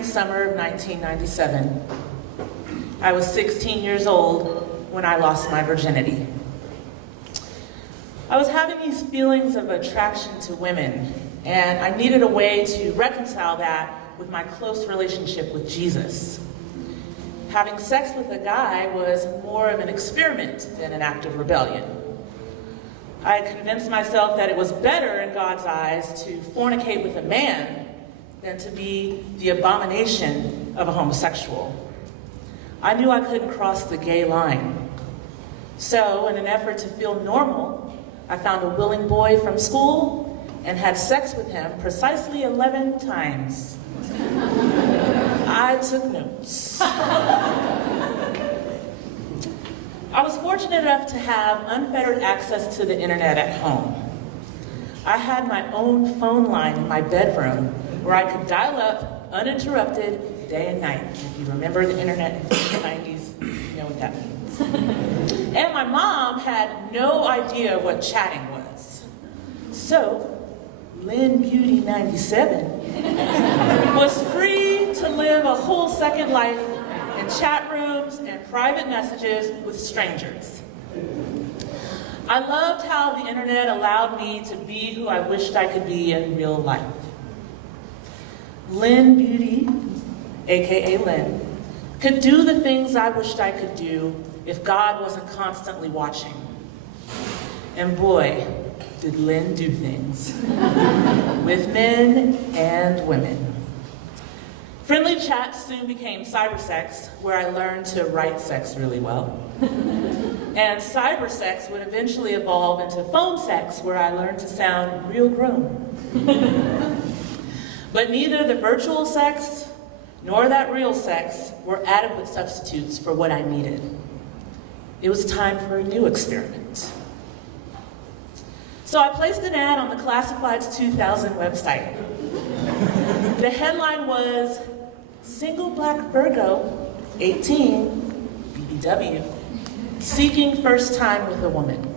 spring, summer of 1997. I was 16 years old when I lost my virginity. I was having these feelings of attraction to women, and I needed a way to reconcile that with my close relationship with Jesus. Having sex with a guy was more of an experiment than an act of rebellion. I had convinced myself that it was better in God's eyes to fornicate with a man than to be the abomination of a homosexual. I knew I couldn't cross the gay line. So, in an effort to feel normal, I found a willing boy from school and had sex with him precisely 11 times. I took notes. I was fortunate enough to have unfettered access to the internet at home. I had my own phone line in my bedroom where I could dial up uninterrupted day and night. If you remember the internet in the 90s, you know what that means. And my mom had no idea what chatting was. So, Lynn Beauty 97 was free to live a whole second life in chat rooms and private messages with strangers. I loved how the internet allowed me to be who I wished I could be in real life. Lynn Beauty, aka Lynn, could do the things I wished I could do if God wasn't constantly watching. And boy, did Lynn do things with men and women. Friendly chats soon became cybersex, where I learned to write sex really well. And cybersex would eventually evolve into phone sex, where I learned to sound real grown. But neither the virtual sex nor that real sex were adequate substitutes for what I needed. It was time for a new experiment. So I placed an ad on the Classifieds 2000 website. The headline was, "Single Black Virgo, 18, BBW, seeking first time with a woman."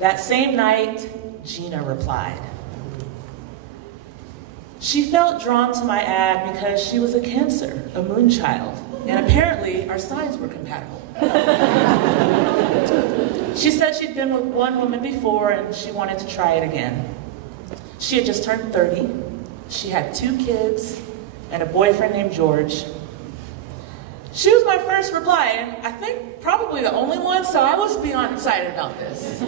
That same night, GINA replied. She felt drawn to my ad because she was a Cancer, a moon child, and apparently our signs were compatible. She said she'd been with one woman before and she wanted to try it again. She had just turned 30, she had 2 kids, and a boyfriend named George. She was my first reply, and I think probably the only one, so I was beyond excited about this.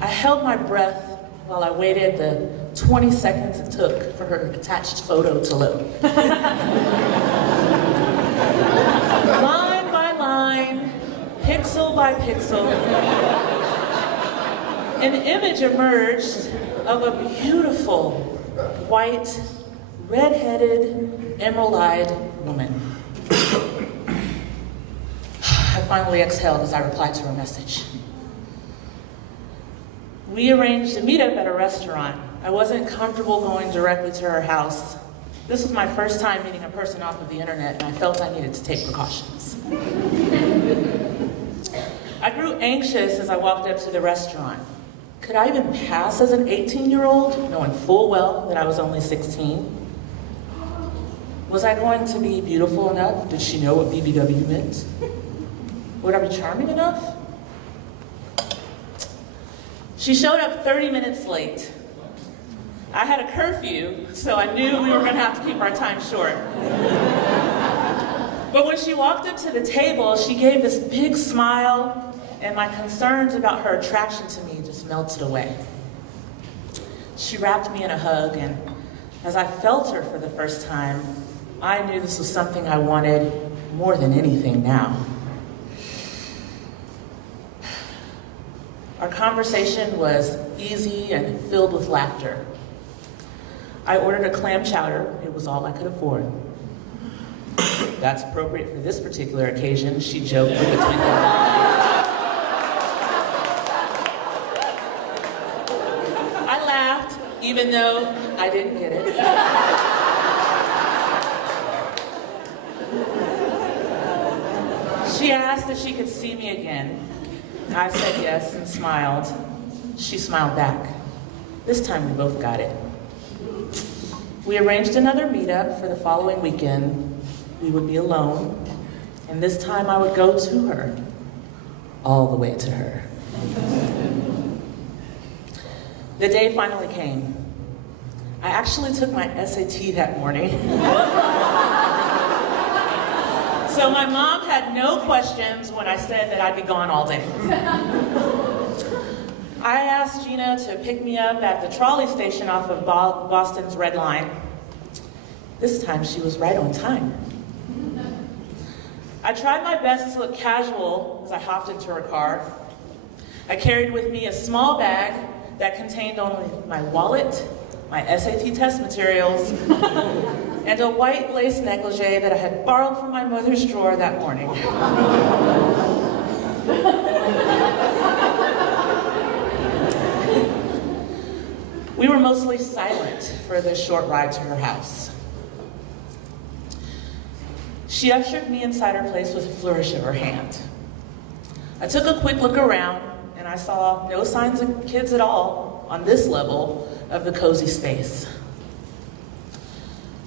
I held my breath while I waited the 20 seconds it took for her attached photo to load. Line by line, pixel by pixel, an image emerged of a beautiful, white, red-headed, emerald-eyed woman. I finally exhaled as I replied to her message. We arranged a meetup at a restaurant. I wasn't comfortable going directly to her house. This was my first time meeting a person off of the internet, and I felt I needed to take precautions. I grew anxious as I walked up to the restaurant. Could I even pass as an 18-year-old, knowing full well that I was only 16? Was I going to be beautiful enough? Did she know what BBW meant? Would I be charming enough? She showed up 30 minutes late. I had a curfew, so I knew we were going to have to keep our time short. But when she walked up to the table, she gave this big smile, and my concerns about her attraction to me just melted away. She wrapped me in a hug, and as I felt her for the first time, I knew this was something I wanted more than anything now. Our conversation was easy and filled with laughter. I ordered a clam chowder. It was all I could afford. That's appropriate for this particular occasion, she joked with a twinkle. I laughed, even though I didn't get it. She asked if she could see me again. I said yes and smiled. She smiled back. This time we both got it. We arranged another meetup for the following weekend. We would be alone, and this time I would go to her, all the way to her. The day finally came. I actually took my SAT that morning. So my mom had no questions when I said that I'd be gone all day. I asked GINA to pick me up at the trolley station off of Boston's Red Line. This time she was right on time. I tried my best to look casual as I hopped into her car. I carried with me a small bag that contained only my wallet, my SAT test materials, and a white lace negligee that I had borrowed from my mother's drawer that morning. We were mostly silent for this short ride to her house. She ushered me inside her place with a flourish of her hand. I took a quick look around, and I saw no signs of kids at all on this level of the cozy space.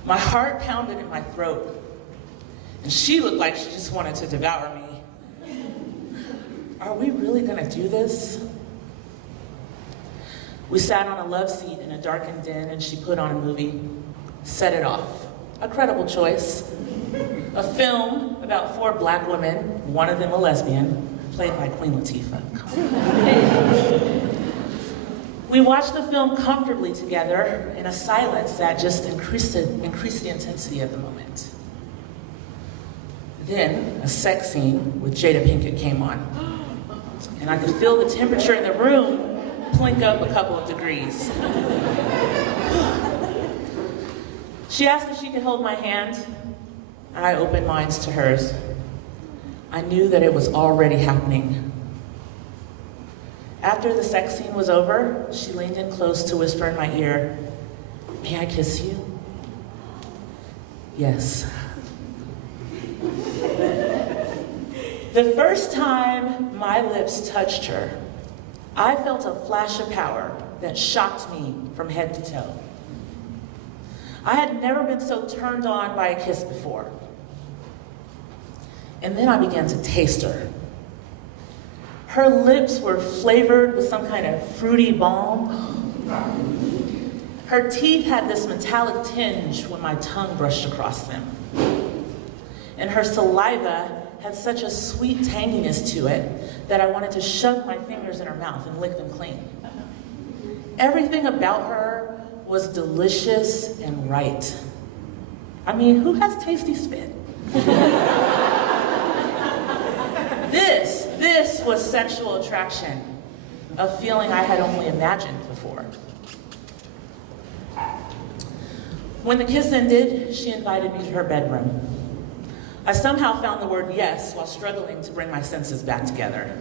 My heart pounded in my throat, and she looked like she just wanted to devour me. Are we really gonna do this? We sat on a love seat in a darkened den, and she put on a movie, Set It Off. A credible choice. A film about 4 black women, one of them a lesbian, played by Queen Latifah. We watched the film comfortably together in a silence that just increased the intensity of the moment. Then a sex scene with Jada Pinkett came on, and I could feel the temperature in the room plink up a couple of degrees. She asked if she could hold my hand, and I opened mine to hers. I knew that it was already happening. After the sex scene was over, she leaned in close to whisper in my ear, "May I kiss you?" Yes. The first time my lips touched her, I felt a flash of power that shocked me from head to toe. I had never been so turned on by a kiss before. And then I began to taste her. Her lips were flavored with some kind of fruity balm. Her teeth had this metallic tinge when my tongue brushed across them. And her saliva had such a sweet tanginess to it that I wanted to shove my fingers in her mouth and lick them clean. Everything about her was delicious and right. I mean, who has tasty spit? This was sexual attraction, a feeling I had only imagined before. When the kiss ended, she invited me to her bedroom. I somehow found the word yes while struggling to bring my senses back together.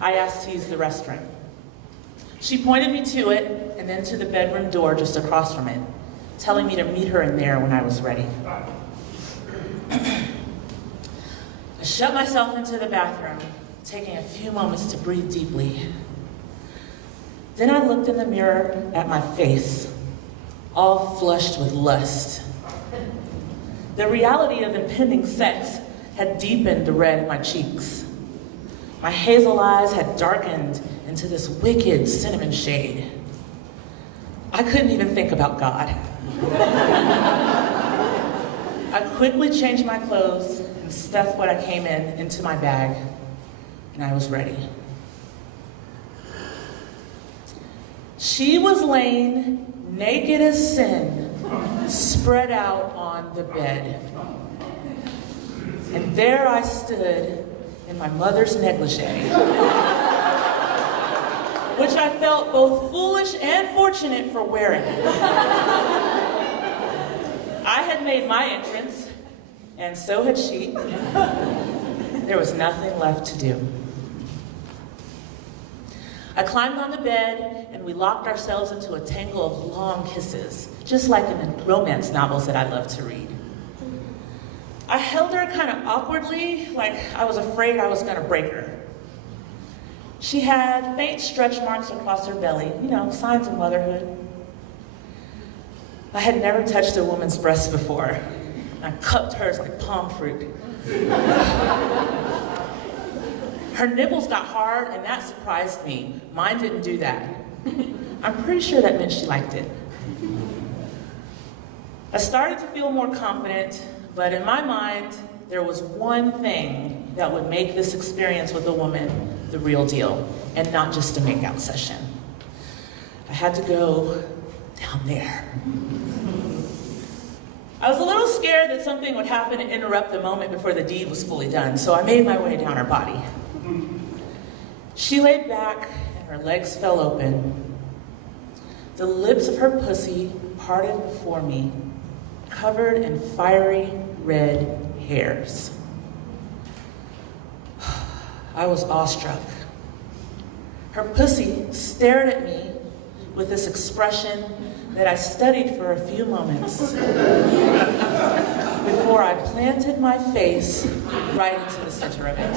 I asked to use the restroom. She pointed me to it and then to the bedroom door just across from it, telling me to meet her in there when I was ready. I shut myself into the bathroom, taking a few moments to breathe deeply. Then I looked in the mirror at my face, all flushed with lust. The reality of impending sex had deepened the red in my cheeks. My hazel eyes had darkened into this wicked cinnamon shade. I couldn't even think about God. I quickly changed my clothes and stuffed what I came in into my bag, and I was ready. She was laying naked as sin, spread out on the bed. And there I stood in my mother's negligee, which I felt both foolish and fortunate for wearing. I had made my entrance, and so had she. There was nothing left to do. I climbed on the bed, and we locked ourselves into a tangle of long kisses, just like in the romance novels that I love to read. I held her kind of awkwardly, like I was afraid I was going to break her. She had faint stretch marks across her belly, signs of motherhood. I had never touched a woman's breast before. I cupped hers like palm fruit. Her nipples got hard, and that surprised me. Mine didn't do that. I'm pretty sure that meant she liked it. I started to feel more confident, but in my mind, there was one thing that would make this experience with a woman the real deal, and not just a makeout session. I had to go down there. I was a little scared that something would happen and interrupt the moment before the deed was fully done, so I made my way down her body. She laid back, and her legs fell open. The lips of her pussy parted before me, covered in fiery red hairs. I was awestruck. Her pussy stared at me with this expression that I studied for a few moments before I planted my face right into the center of it.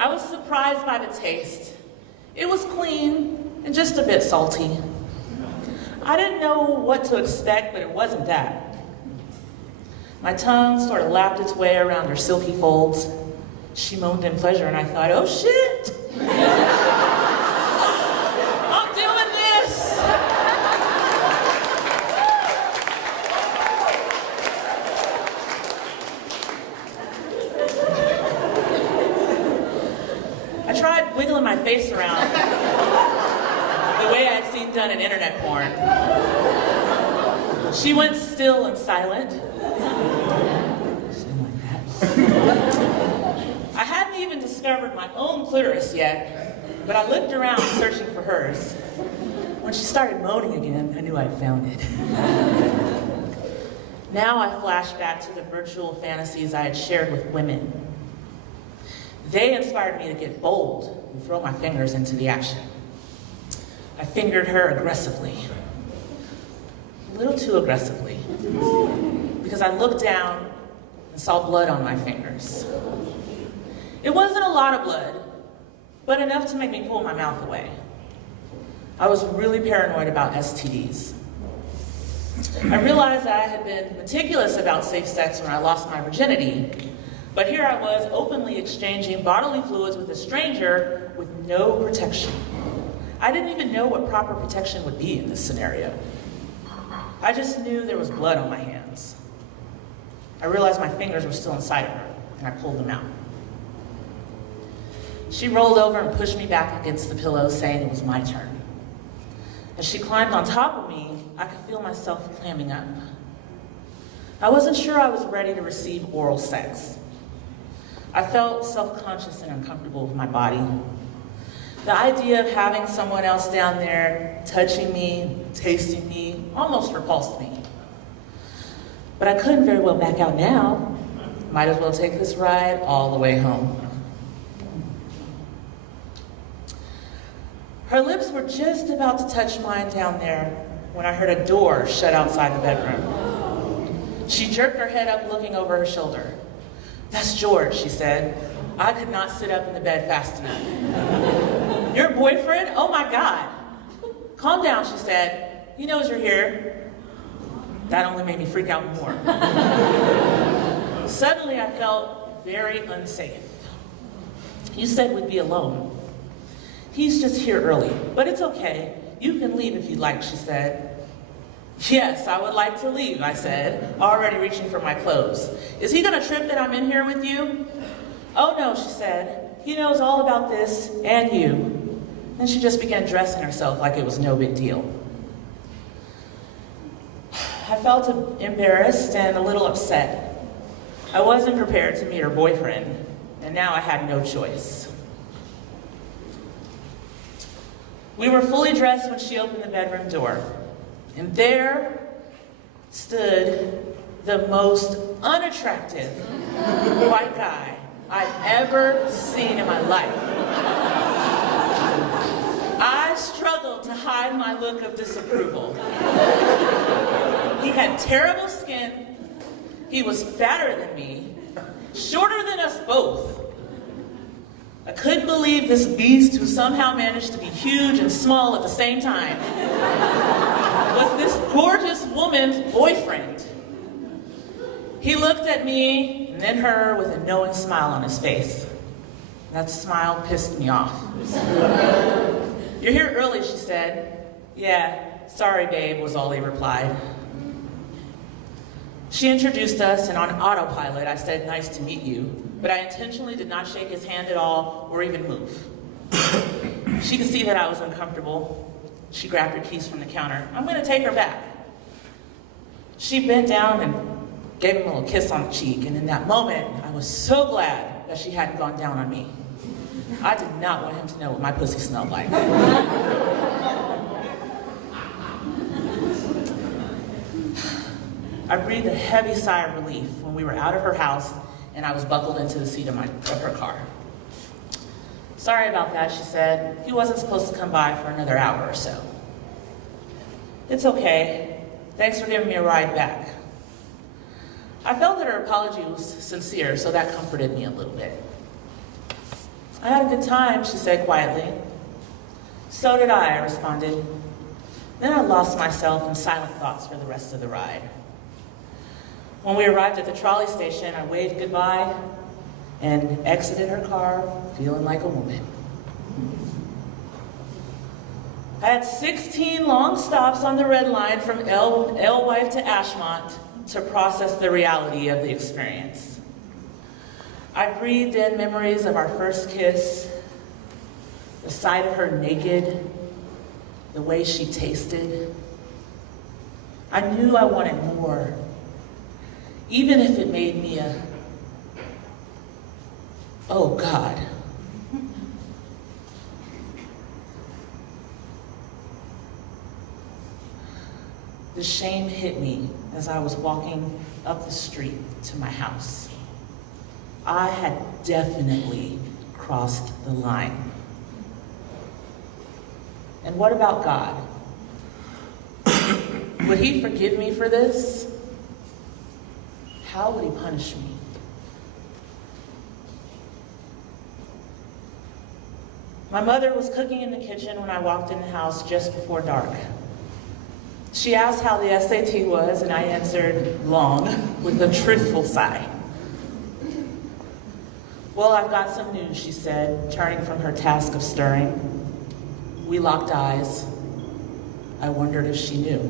I was surprised by the taste. It was clean and just a bit salty. I didn't know what to expect, but it wasn't that. My tongue sort of lapped its way around her silky folds. She moaned in pleasure, and I thought, oh shit! I'm doing this! I tried wiggling my face around the way I'd seen done in internet porn. She went still and silent. I hadn't even discovered my own clitoris yet, but I looked around searching for hers. When she started moaning again, I knew I'd found it. Now I flashed back to the virtual fantasies I had shared with women. They inspired me to get bold and throw my fingers into the action. I fingered her aggressively. A little too aggressively. Because I looked down and saw blood on my fingers. It wasn't a lot of blood, but enough to make me pull my mouth away. I was really paranoid about STDs. I realized that I had been meticulous about safe sex when I lost my virginity, but here I was openly exchanging bodily fluids with a stranger with no protection. I didn't even know what proper protection would be in this scenario. I just knew there was blood on my hands. I realized my fingers were still inside of her, and I pulled them out. She rolled over and pushed me back against the pillow, saying it was my turn. As she climbed on top of me, I could feel myself clamming up. I wasn't sure I was ready to receive oral sex. I felt self-conscious and uncomfortable with my body. The idea of having someone else down there touching me, tasting me, almost repulsed me. But I couldn't very well back out now. Might as well take this ride all the way home. Her lips were just about to touch mine down there when I heard a door shut outside the bedroom. She jerked her head up, looking over her shoulder. "That's George," she said. I could not sit up in the bed fast enough. "Your boyfriend? Oh my God." "Calm down," she said. "He knows you're here." That only made me freak out more. Suddenly, I felt very unsafe. "You said we'd be alone." "He's just here early, but it's okay. You can leave if you'd like," she said. "Yes, I would like to leave," I said, already reaching for my clothes. "Is he gonna trip that I'm in here with you?" "Oh no," she said. "He knows all about this and you." Then she just began dressing herself like it was no big deal. I felt embarrassed and a little upset. I wasn't prepared to meet her boyfriend, and now I had no choice. We were fully dressed when she opened the bedroom door, and there stood the most unattractive white guy I've ever seen in my life. I struggled to hide my look of disapproval. He had terrible skin, he was fatter than me, shorter than us both, I couldn't believe this beast who somehow managed to be huge and small at the same time was this gorgeous woman's boyfriend. He looked at me and then her with a knowing smile on his face. That smile pissed me off. "You're here early," she said. "Yeah, sorry, babe," was all he replied. She introduced us, and on autopilot, I said, "Nice to meet you," but I intentionally did not shake his hand at all or even move. She could see that I was uncomfortable. She grabbed her keys from the counter. "I'm going to take her back." She bent down and gave him a little kiss on the cheek, and in that moment, I was so glad that she hadn't gone down on me. I did not want him to know what my pussy smelled like. I breathed a heavy sigh of relief when we were out of her house and I was buckled into the seat of her car. "Sorry about that," she said. "He wasn't supposed to come by for another hour or so." "It's okay. Thanks for giving me a ride back." I felt that her apology was sincere, so that comforted me a little bit. "I had a good time," she said quietly. "So did I responded. Then I lost myself in silent thoughts for the rest of the ride. When we arrived at the trolley station, I waved goodbye and exited her car feeling like a woman. I had 16 long stops on the red line from Alewife to Ashmont to process the reality of the experience. I breathed in memories of our first kiss, the sight of her naked, the way she tasted. I knew I wanted more, even if it made me oh God. The shame hit me as I was walking up the street to my house. I had definitely crossed the line. And what about God? Would he forgive me for this? How would he punish me? My mother was cooking in the kitchen when I walked in the house just before dark. She asked how the SAT was, and I answered long with a truthful sigh. "Well, I've got some news," she said, turning from her task of stirring. We locked eyes. I wondered if she knew.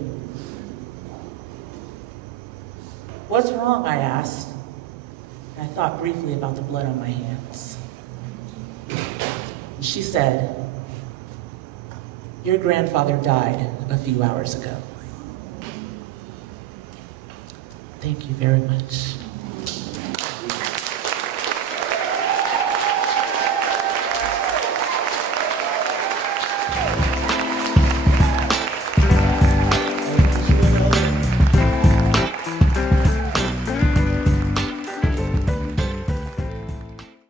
"What's wrong?" I asked. I thought briefly about the blood on my hands. She said, "Your grandfather died a few hours ago." Thank you very much.